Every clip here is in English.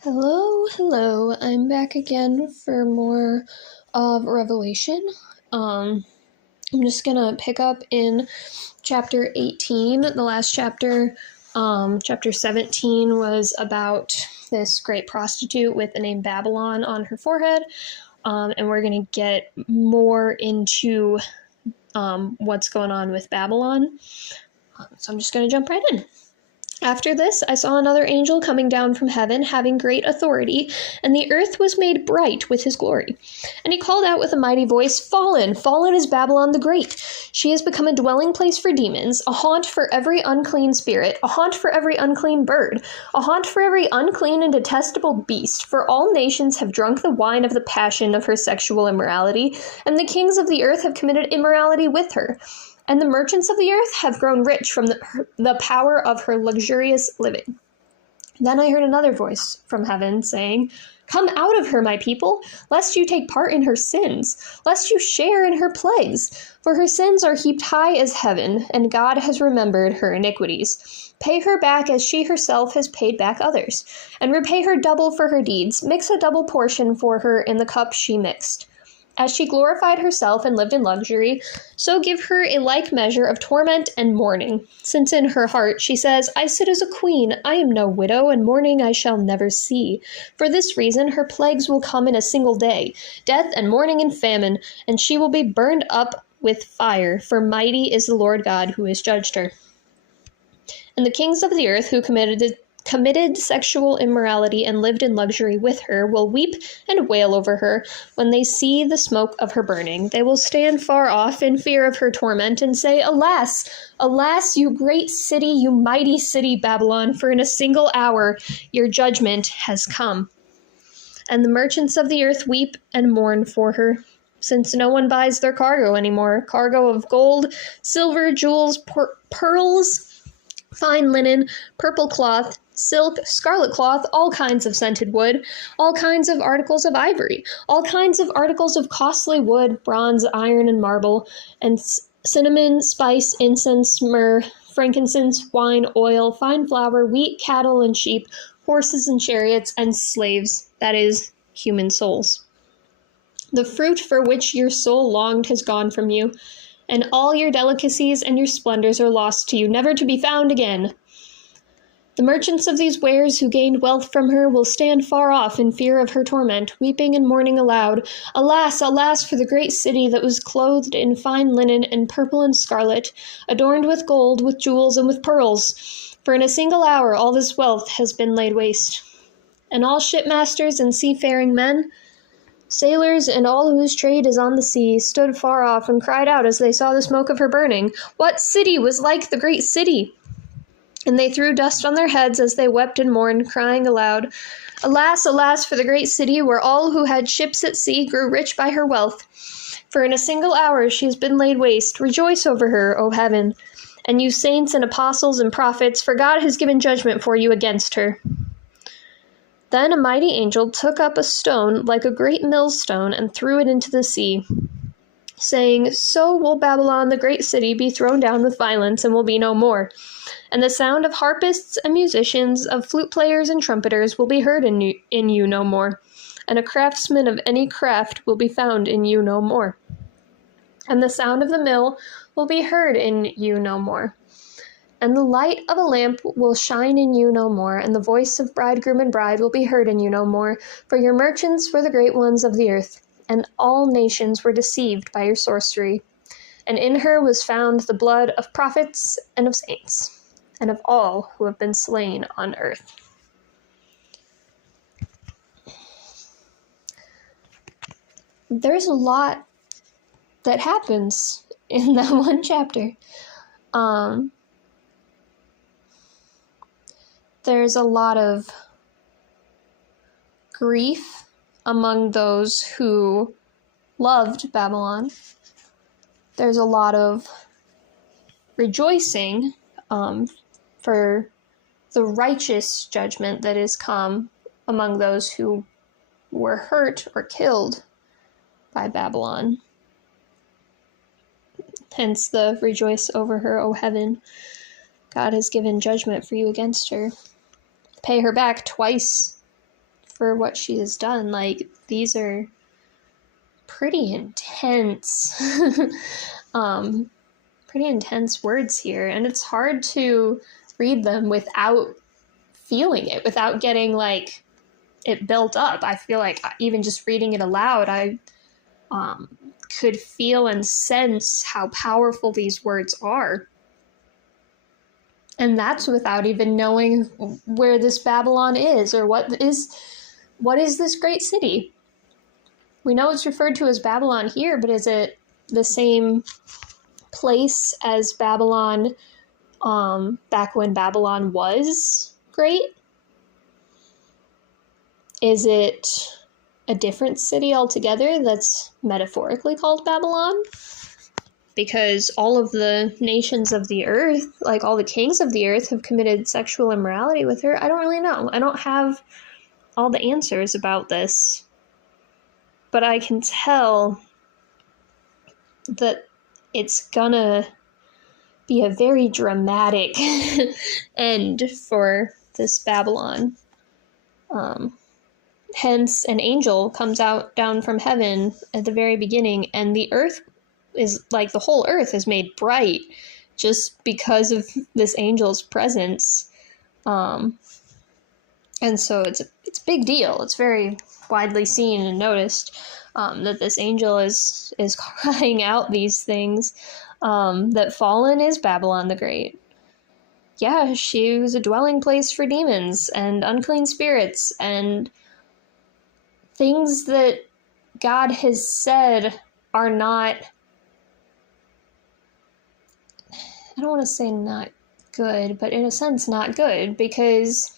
Hello, I'm back again for more of Revelation. I'm just gonna pick up in chapter 18. The last chapter, chapter 17, was about this great prostitute with the name Babylon on her forehead, and we're gonna get more into what's going on with Babylon. So I'm just gonna jump right in. After this, I saw another angel coming down from heaven, having great authority, and the earth was made bright with his glory. And he called out with a mighty voice, "Fallen, fallen is Babylon the Great. She has become a dwelling place for demons, a haunt for every unclean spirit, a haunt for every unclean bird, a haunt for every unclean and detestable beast, for all nations have drunk the wine of the passion of her sexual immorality, and the kings of the earth have committed immorality with her. And the merchants of the earth have grown rich from the power of her luxurious living." Then I heard another voice from heaven saying, "Come out of her, my people, lest you take part in her sins, lest you share in her plagues. For her sins are heaped high as heaven, and God has remembered her iniquities. Pay her back as she herself has paid back others, and repay her double for her deeds. Mix a double portion for her in the cup she mixed. As she glorified herself and lived in luxury, so give her a like measure of torment and mourning. Since in her heart she says, 'I sit as a queen, I am no widow, and mourning I shall never see.' For this reason her plagues will come in a single day, death and mourning and famine, and she will be burned up with fire, for mighty is the Lord God who has judged her. And the kings of the earth who committed sexual immorality and lived in luxury with her will weep and wail over her when they see the smoke of her burning. They will stand far off in fear of her torment and say, 'Alas, alas, you great city, you mighty city, Babylon, for in a single hour your judgment has come.' And the merchants of the earth weep and mourn for her, since no one buys their cargo anymore, cargo of gold, silver, jewels, pearls, fine linen, purple cloth, silk, scarlet cloth, all kinds of scented wood, all kinds of articles of ivory, all kinds of articles of costly wood, bronze, iron, and marble, and cinnamon, spice, incense, myrrh, frankincense, wine, oil, fine flour, wheat, cattle, and sheep, horses and chariots, and slaves, that is, human souls. The fruit for which your soul longed has gone from you, and all your delicacies and your splendors are lost to you, never to be found again. The merchants of these wares who gained wealth from her will stand far off in fear of her torment, weeping and mourning aloud. 'Alas, alas, for the great city that was clothed in fine linen and purple and scarlet, adorned with gold, with jewels, and with pearls. For in a single hour all this wealth has been laid waste.' And all shipmasters and seafaring men, sailors, and all whose trade is on the sea, stood far off and cried out as they saw the smoke of her burning, 'What city was like the great city?' And they threw dust on their heads as they wept and mourned, crying aloud, 'Alas, alas, for the great city, where all who had ships at sea grew rich by her wealth. For in a single hour she has been laid waste. Rejoice over her, O heaven, and you saints and apostles and prophets, for God has given judgment for you against her.' Then a mighty angel took up a stone like a great millstone and threw it into the sea, saying, 'So will Babylon, the great city, be thrown down with violence and will be no more. And the sound of harpists and musicians, of flute players and trumpeters will be heard in you no more, and a craftsman of any craft will be found in you no more. And the sound of the mill will be heard in you no more. And the light of a lamp will shine in you no more, and the voice of bridegroom and bride will be heard in you no more, for your merchants were the great ones of the earth, and all nations were deceived by your sorcery. And in her was found the blood of prophets and of saints, and of all who have been slain on earth.'" There's a lot that happens in that one chapter. There's a lot of grief among those who loved Babylon. There's a lot of rejoicing for the righteous judgment that is come among those who were hurt or killed by Babylon. Hence the "Rejoice over her, O heaven. God has given judgment for you against her. Pay her back twice for what she has done. Like, these are pretty intense, pretty intense words here, and it's hard to read them without feeling it, without getting like it built up. I feel like even just reading it aloud, I could feel and sense how powerful these words are. And that's without even knowing where this Babylon is, or what is this great city. We know it's referred to as Babylon here, but is it the same place as Babylon back when Babylon was great? Is it a different city altogether that's metaphorically called Babylon? Because all of the nations of the earth, like all the kings of the earth, have committed sexual immorality with her. I don't really know. I don't have all the answers about this. But I can tell that it's gonna be a very dramatic end for this Babylon. Hence, an angel comes down from heaven at the very beginning, and the earth is like, the whole earth is made bright just because of this angel's presence. And so it's a big deal. It's very widely seen and noticed that this angel is crying out these things, that fallen is Babylon the Great. Yeah, she was a dwelling place for demons and unclean spirits and things that God has said are not, I don't want to say not good, but in a sense not good, because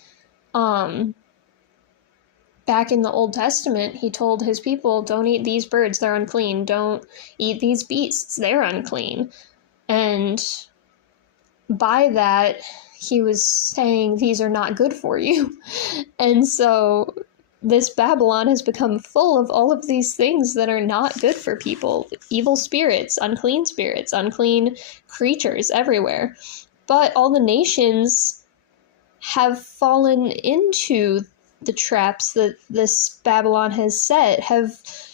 back in the Old Testament, he told his people, don't eat these birds, they're unclean. Don't eat these beasts, they're unclean. And by that, he was saying these are not good for you. And so this Babylon has become full of all of these things that are not good for people. Evil spirits, unclean creatures everywhere. But all the nations have fallen into the traps that this Babylon has set, have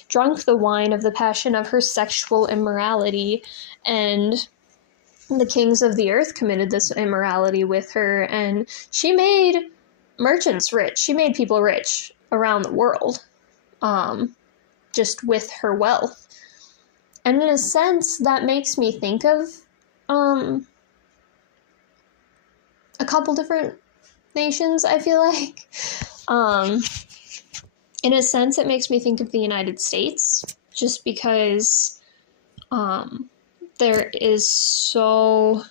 drunk the wine of the passion of her sexual immorality, and the kings of the earth committed this immorality with her, and she made merchants rich. She made people rich around the world, just with her wealth. And in a sense, that makes me think of a couple different nations, I feel like. In a sense, it makes me think of the United States, just because there is so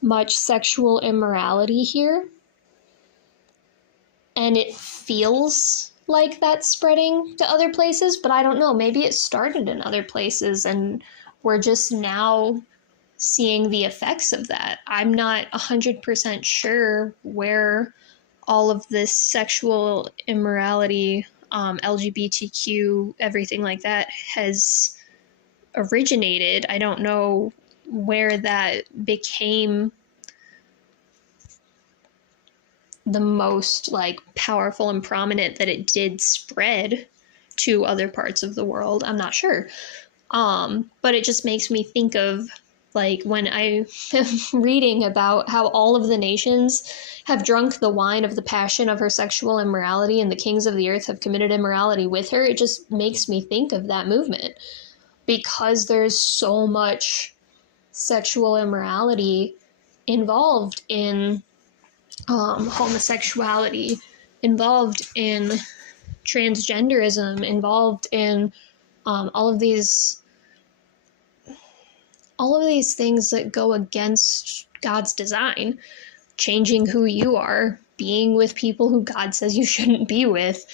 much sexual immorality here, and it feels like that's spreading to other places, but I don't know, maybe it started in other places and we're just now seeing the effects of that. I'm not 100% sure where all of this sexual immorality, LGBTQ, everything like that has originated. I don't know where that became the most like powerful and prominent, that it did spread to other parts of the world. I'm not sure. But it just makes me think of like when I am reading about how all of the nations have drunk the wine of the passion of her sexual immorality and the kings of the earth have committed immorality with her. It just makes me think of that movement, because there's so much sexual immorality involved in homosexuality, involved in transgenderism, involved in all of these things that go against God's design, changing who you are, being with people who God says you shouldn't be with,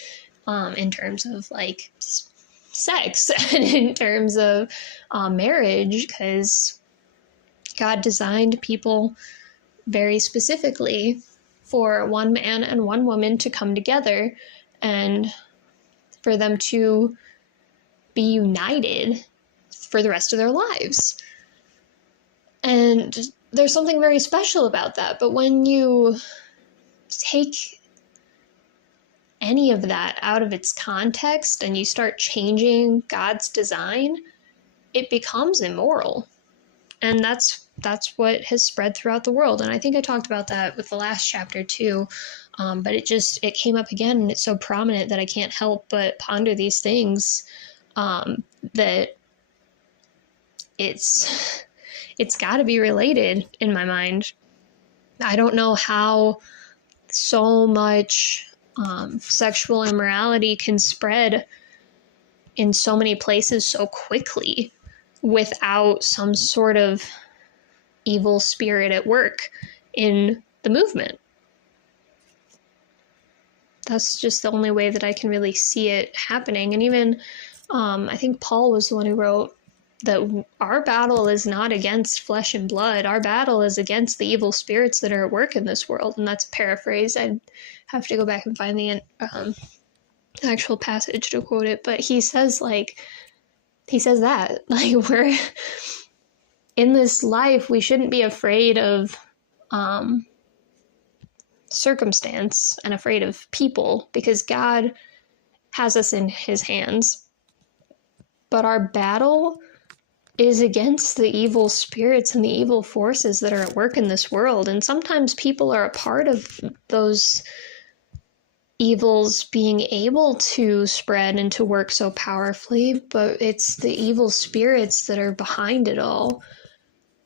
in terms of like sex and in terms of marriage, because God designed people very specifically for one man and one woman to come together and for them to be united for the rest of their lives. And there's something very special about that. But when you take any of that out of its context and you start changing God's design, it becomes immoral. And that's what has spread throughout the world. And I think I talked about that with the last chapter too. But it came up again, and it's so prominent that I can't help but ponder these things, that it's got to be related in my mind. I don't know how so much sexual immorality can spread in so many places so quickly without some sort of evil spirit at work in the movement. That's just the only way that I can really see it happening. And even, I think Paul was the one who wrote that our battle is not against flesh and blood. Our battle is against the evil spirits that are at work in this world. And that's a paraphrase. I'd have to go back and find the actual passage to quote it. But he says that, like, we're in this life, we shouldn't be afraid of circumstance and afraid of people, because God has us in his hands. But our battle is against the evil spirits and the evil forces that are at work in this world. And sometimes people are a part of those evils being able to spread and to work so powerfully, but it's the evil spirits that are behind it all.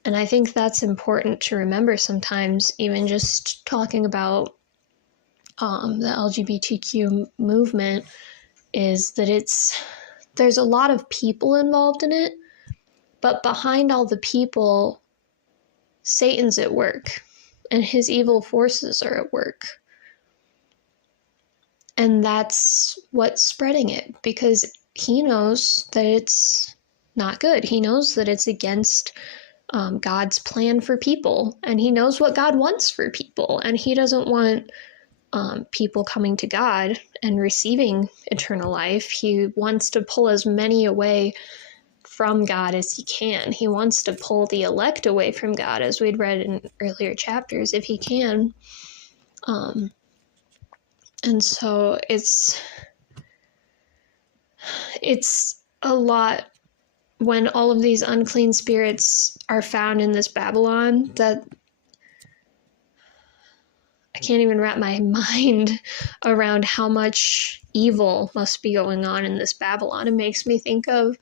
And I think that's important to remember sometimes, even just talking about the LGBTQ movement, is that there's a lot of people involved in it, but behind all the people, Satan's at work, and his evil forces are at work. And that's what's spreading it, because he knows that it's not good. He knows that it's against God's plan for people, and he knows what God wants for people, and he doesn't want people coming to God and receiving eternal life. He wants to pull as many away from God as he can. He wants to pull the elect away from God, as we'd read in earlier chapters, if he can. And so it's a lot when all of these unclean spirits are found in this Babylon, that I can't even wrap my mind around how much evil must be going on in this Babylon. It makes me think of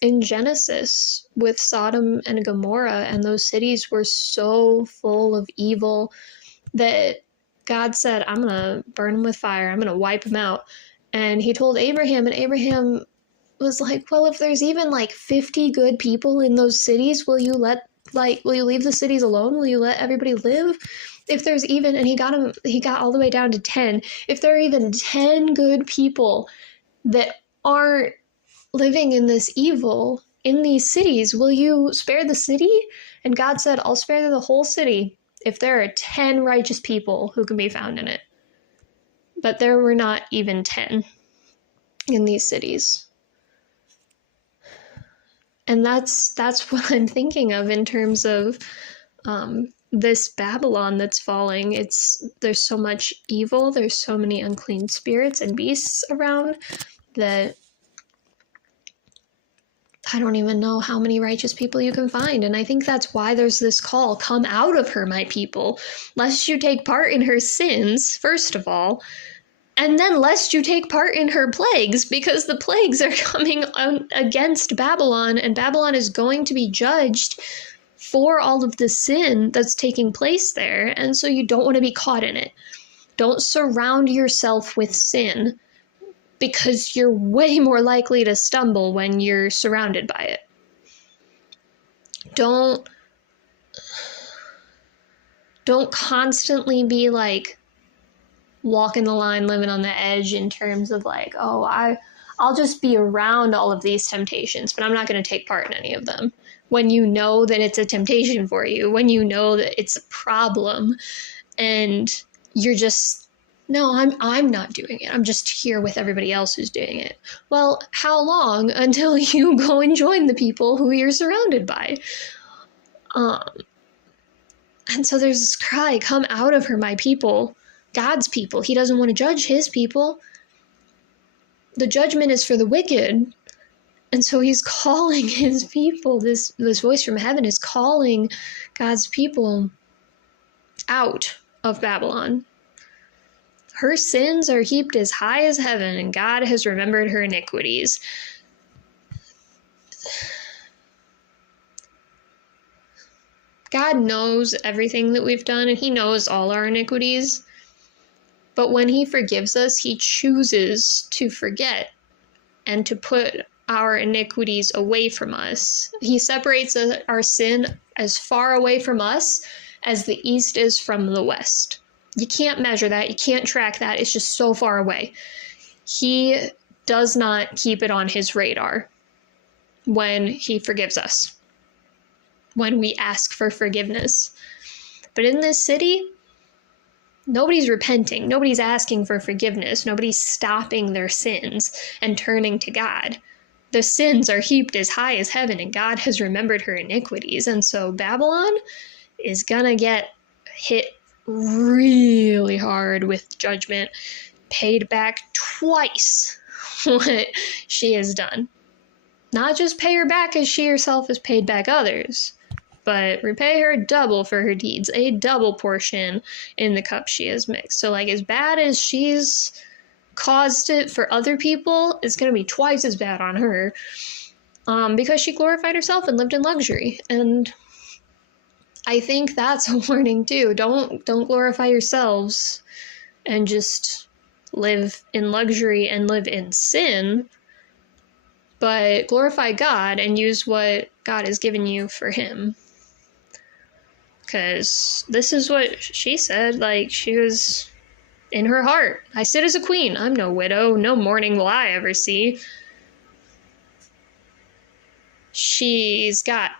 in Genesis with Sodom and Gomorrah, and those cities were so full of evil that God said, I'm going to burn them with fire. I'm going to wipe them out. And he told Abraham, and Abraham was like, well, if there's even like 50 good people in those cities, will you leave the cities alone? Will you let everybody live? If there's even, and he got all the way down to 10. If there are even 10 good people that aren't living in this evil in these cities, will you spare the city? And God said, I'll spare the whole city if there are 10 righteous people who can be found in it. But there were not even 10 in these cities. And that's what I'm thinking of in terms of this Babylon that's falling. There's so much evil, there's so many unclean spirits and beasts around that I don't even know how many righteous people you can find. And I think that's why there's this call, come out of her, my people, lest you take part in her sins, first of all, and then lest you take part in her plagues, because the plagues are coming against Babylon, and Babylon is going to be judged for all of the sin that's taking place there. And so you don't want to be caught in it. Don't surround yourself with sin, because you're way more likely to stumble when you're surrounded by it. Don't constantly be like walking the line, living on the edge in terms of like, oh, I'll just be around all of these temptations, but I'm not going to take part in any of them. When you know that it's a temptation for you, when you know that it's a problem, and you're just, no, I'm not doing it. I'm just here with everybody else who's doing it. Well, how long until you go and join the people who you're surrounded by? And so there's this cry, come out of her, my people, God's people. He doesn't want to judge his people. The judgment is for the wicked. And so he's calling his people, this voice from heaven is calling God's people out of Babylon. Her sins are heaped as high as heaven, and God has remembered her iniquities. God knows everything that we've done, and he knows all our iniquities. But when he forgives us, he chooses to forget and to put our iniquities away from us. He separates our sin as far away from us as the east is from the west. You can't measure that. You can't track that. It's just so far away. He does not keep it on his radar when he forgives us, when we ask for forgiveness. But in this city, nobody's repenting. Nobody's asking for forgiveness. Nobody's stopping their sins and turning to God. The sins are heaped as high as heaven, and God has remembered her iniquities. And so Babylon is gonna get hit really hard with judgment, paid back twice what she has done. Not just pay her back as she herself has paid back others, but repay her double for her deeds, a double portion in the cup she has mixed. So like as bad as she's caused it for other people, it's going to be twice as bad on her, because she glorified herself and lived in luxury. And I think that's a warning too. Don't glorify yourselves and just live in luxury and live in sin, but glorify God and use what God has given you for him. Because this is what she said, like she was in her heart. I sit as a queen. I'm no widow. No mourning will I ever see. She's got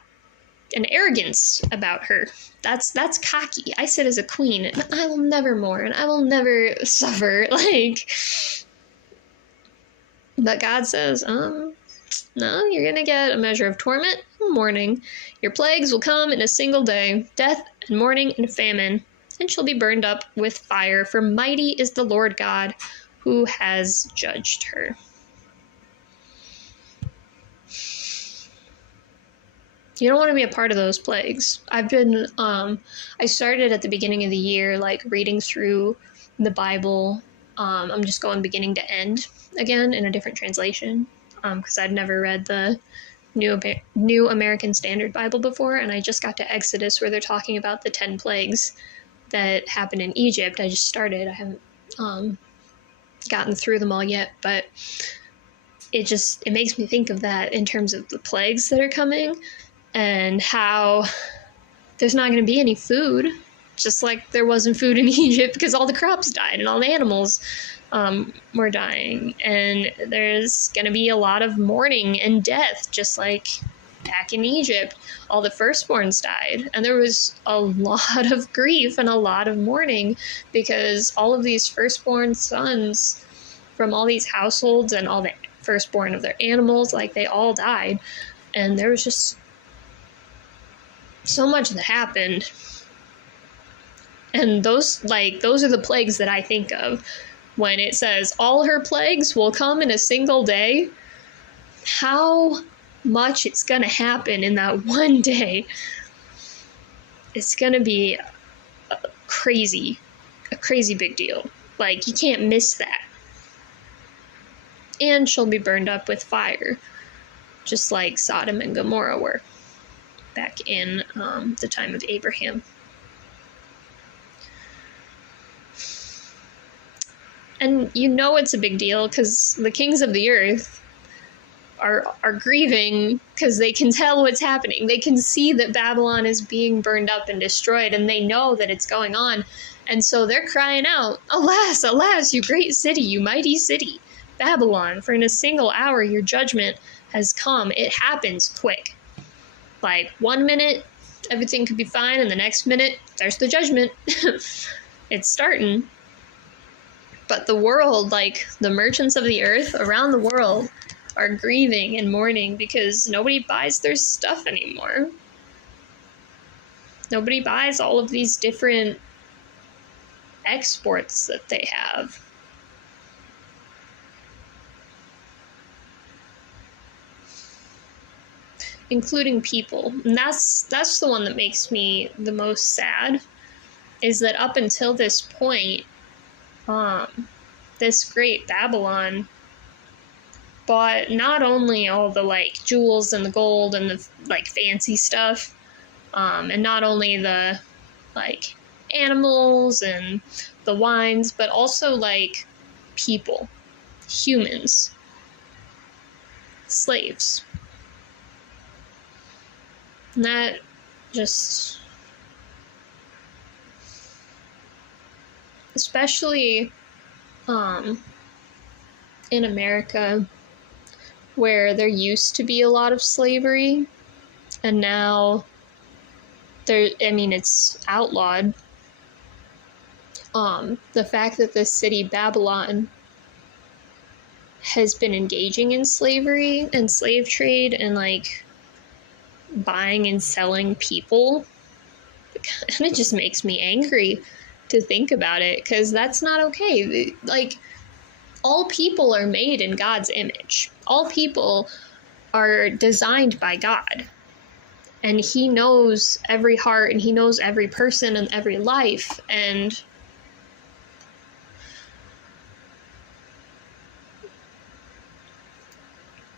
an arrogance about her. That's cocky. I sit as a queen, and I will never mourn. I will never suffer. But God says, no, you're gonna get a measure of torment and mourning. Your plagues will come in a single day, death and mourning and famine, and shall be burned up with fire, for mighty is the Lord God who has judged her. You don't want to be a part of those plagues. I've been, I started at the beginning of the year, reading through the Bible. I'm just going beginning to end again in a different translation, because I'd never read the New American Standard Bible before, and I just got to Exodus, where they're talking about the 10 plagues that happened in Egypt. I just started. I haven't gotten through them all yet, but it makes me think of that in terms of the plagues that are coming, and how there's not going to be any food, just like there wasn't food in Egypt because all the crops died and all the animals were dying. And there's going to be a lot of mourning and death, just like back in Egypt. All the firstborns died, and there was a lot of grief and a lot of mourning because all of these firstborn sons from all these households and all the firstborn of their animals, they all died. And there was just so much that happened. And those are the plagues that I think of when it says all her plagues will come in a single day. How much it's gonna happen in that one day. It's gonna be a crazy big deal. You can't miss that. And she'll be burned up with fire, just like Sodom and Gomorrah were back in the time of Abraham. And it's a big deal because the kings of the earth are grieving because they can tell what's happening. They can see that Babylon is being burned up and destroyed, and they know that it's going on. And so they're crying out, "Alas, alas, you great city, you mighty city, Babylon, for in a single hour your judgment has come." It happens quick. 1 minute, everything could be fine, and the next minute, there's the judgment. It's starting. But the world, the merchants of the earth around the world, are grieving and mourning because nobody buys their stuff anymore. Nobody buys all of these different exports that they have. Including people. And that's the one that makes me the most sad, is that up until this point, this great Babylon bought not only all the like jewels and the gold and the like fancy stuff, and not only the like animals and the wines, but also like people, humans, slaves. And that just, especially in America, where there used to be a lot of slavery, and now it's outlawed. The fact that this city, Babylon, has been engaging in slavery and slave trade and like buying and selling people, and it just makes me angry to think about it, because that's not okay. Like, all people are made in God's image. All people are designed by God. And he knows every heart, and he knows every person and every life. And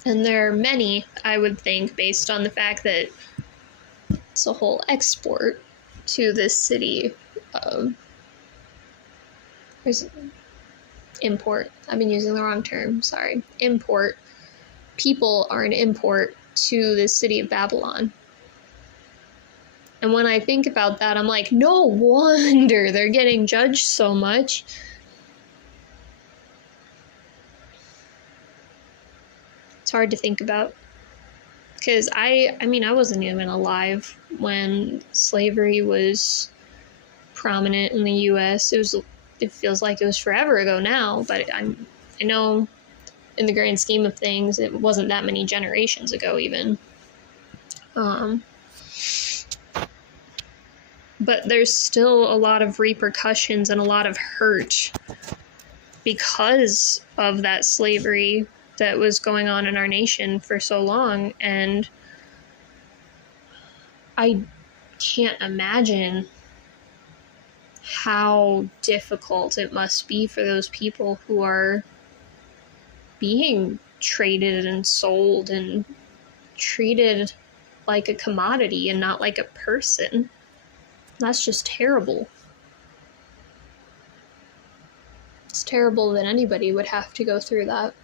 there are many, I would think, based on the fact that it's a whole export to this city. There's import. I've been using the wrong term. Sorry. Import. People are an import to the city of Babylon. And when I think about that, I'm like, no wonder they're getting judged so much. It's hard to think about. Because I wasn't even alive when slavery was prominent in the U.S. It feels like it was forever ago now, but I know in the grand scheme of things, it wasn't that many generations ago even. But there's still a lot of repercussions and a lot of hurt because of that slavery that was going on in our nation for so long. And I can't imagine how difficult it must be for those people who are being traded and sold and treated like a commodity and not like a person. That's just terrible. It's terrible that anybody would have to go through that.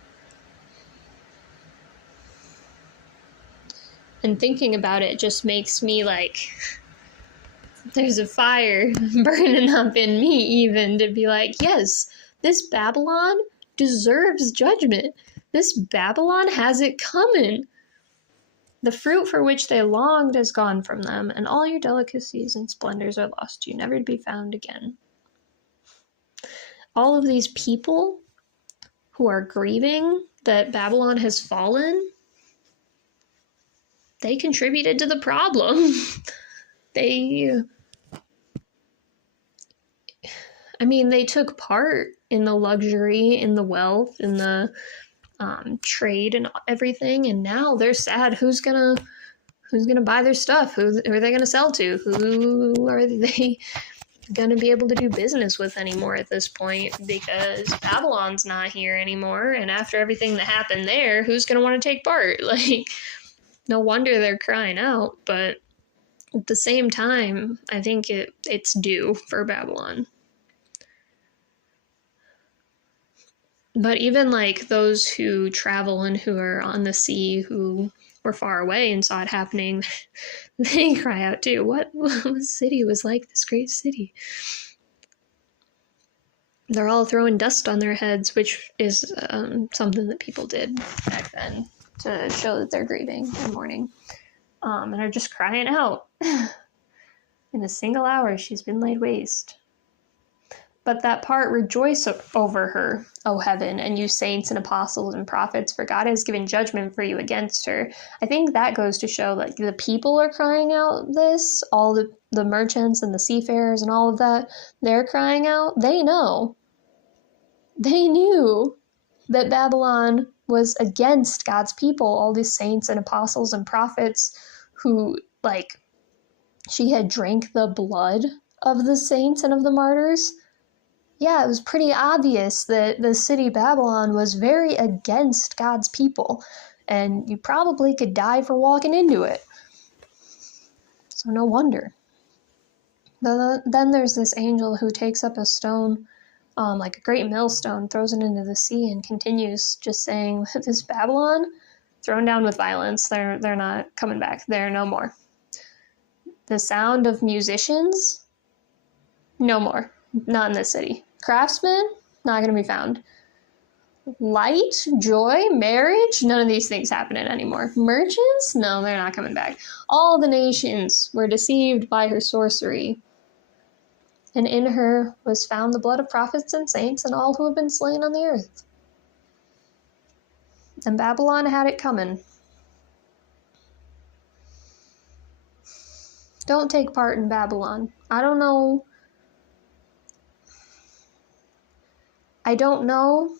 And thinking about it just makes me like, there's a fire burning up in me even to be like, yes, this Babylon deserves judgment. This Babylon has it coming. The fruit for which they longed is gone from them, and all your delicacies and splendors are lost to you, never to be found again. All of these people who are grieving that Babylon has fallen, they contributed to the problem. They took part in the luxury, in the wealth, in the trade and everything, and now they're sad. Who's gonna buy their stuff? Who are they gonna sell to? Who are they gonna be able to do business with anymore at this point? Because Babylon's not here anymore, and after everything that happened there, who's gonna want to take part? Like, no wonder they're crying out. But at the same time, I think it's due for Babylon. But even like those who travel and who are on the sea, who were far away and saw it happening, they cry out too. What city was like this great city? They're all throwing dust on their heads, which is something that people did back then to show that they're grieving and mourning, and are just crying out. In a single hour, she's been laid waste. But that part, rejoice over her, O heaven, and you saints and apostles and prophets, for God has given judgment for you against her. I think that goes to show, like, the people are crying out this, all the merchants and the seafarers and all of that, they're crying out. They know. They knew that Babylon was against God's people, all these saints and apostles and prophets who, like, she had drank the blood of the saints and of the martyrs. Yeah, it was pretty obvious that the city Babylon was very against God's people, and you probably could die for walking into it. So no wonder. Then there's this angel who takes up a stone, like a great millstone, throws it into the sea, and continues just saying, this Babylon, thrown down with violence, they're not coming back. They're no more. The sound of musicians, no more. Not in this city. Craftsmen, not going to be found. Light, joy, marriage, none of these things happening anymore. Merchants, no, they're not coming back. All the nations were deceived by her sorcery. And in her was found the blood of prophets and saints and all who have been slain on the earth. And Babylon had it coming. Don't take part in Babylon. I don't know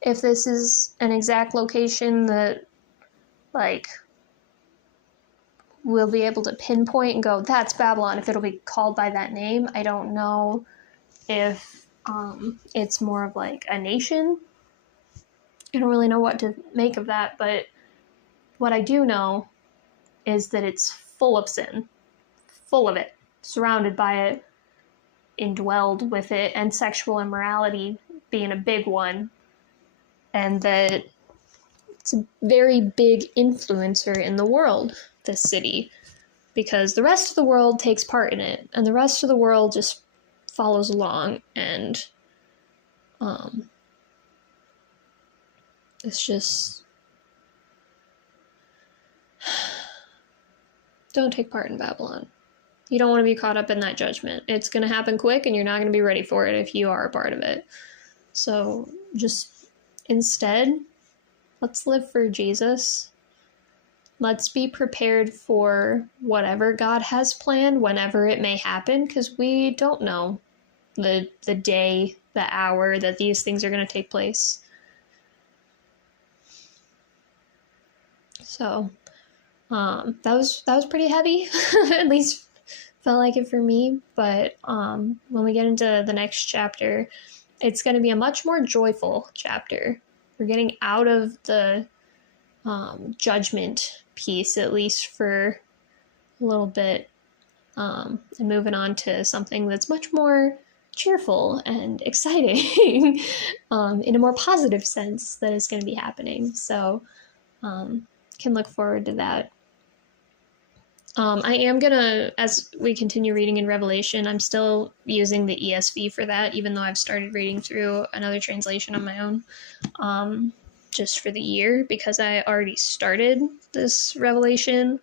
if this is an exact location that, like, we'll be able to pinpoint and go, that's Babylon, if it'll be called by that name. I don't know if it's more of like a nation. I don't really know what to make of that, but what I do know is that it's full of sin, full of it, surrounded by it, indwelled with it, and sexual immorality being a big one, and that it's a very big influencer in the world, this city, because the rest of the world takes part in it, and the rest of the world just follows along, and it's just, don't take part in Babylon. You don't want to be caught up in that judgment. It's going to happen quick, and you're not going to be ready for it if you are a part of it. So just instead, let's live for Jesus. Let's be prepared for whatever God has planned, whenever it may happen, because we don't know the day, the hour that these things are going to take place. So that was pretty heavy, at least felt like it for me. But when we get into the next chapter, it's going to be a much more joyful chapter. We're getting out of the judgment piece, at least for a little bit, and moving on to something that's much more cheerful and exciting in a more positive sense that is going to be happening. So can look forward to that. I am gonna, as we continue reading in Revelation, I'm still using the ESV for that, even though I've started reading through another translation on my own, just for the year, because I already started this Revelation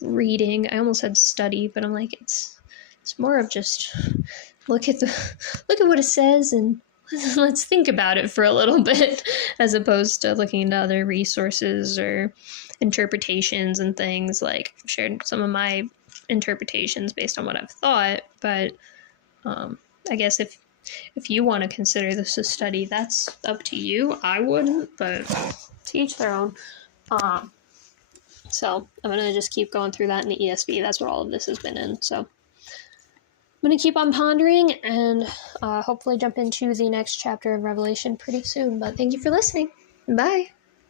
reading. I almost said study, but I'm like, it's more of just look at what it says and let's think about it for a little bit, as opposed to looking into other resources or interpretations and things. Like, I've shared some of my interpretations based on what I've thought, but I guess if you want to consider this a study, that's up to you. I wouldn't, but to each their own. So I'm going to just keep going through that in the ESV. That's what all of this has been in. So I'm going to keep on pondering and hopefully jump into the next chapter of Revelation pretty soon. But thank you for listening. Bye.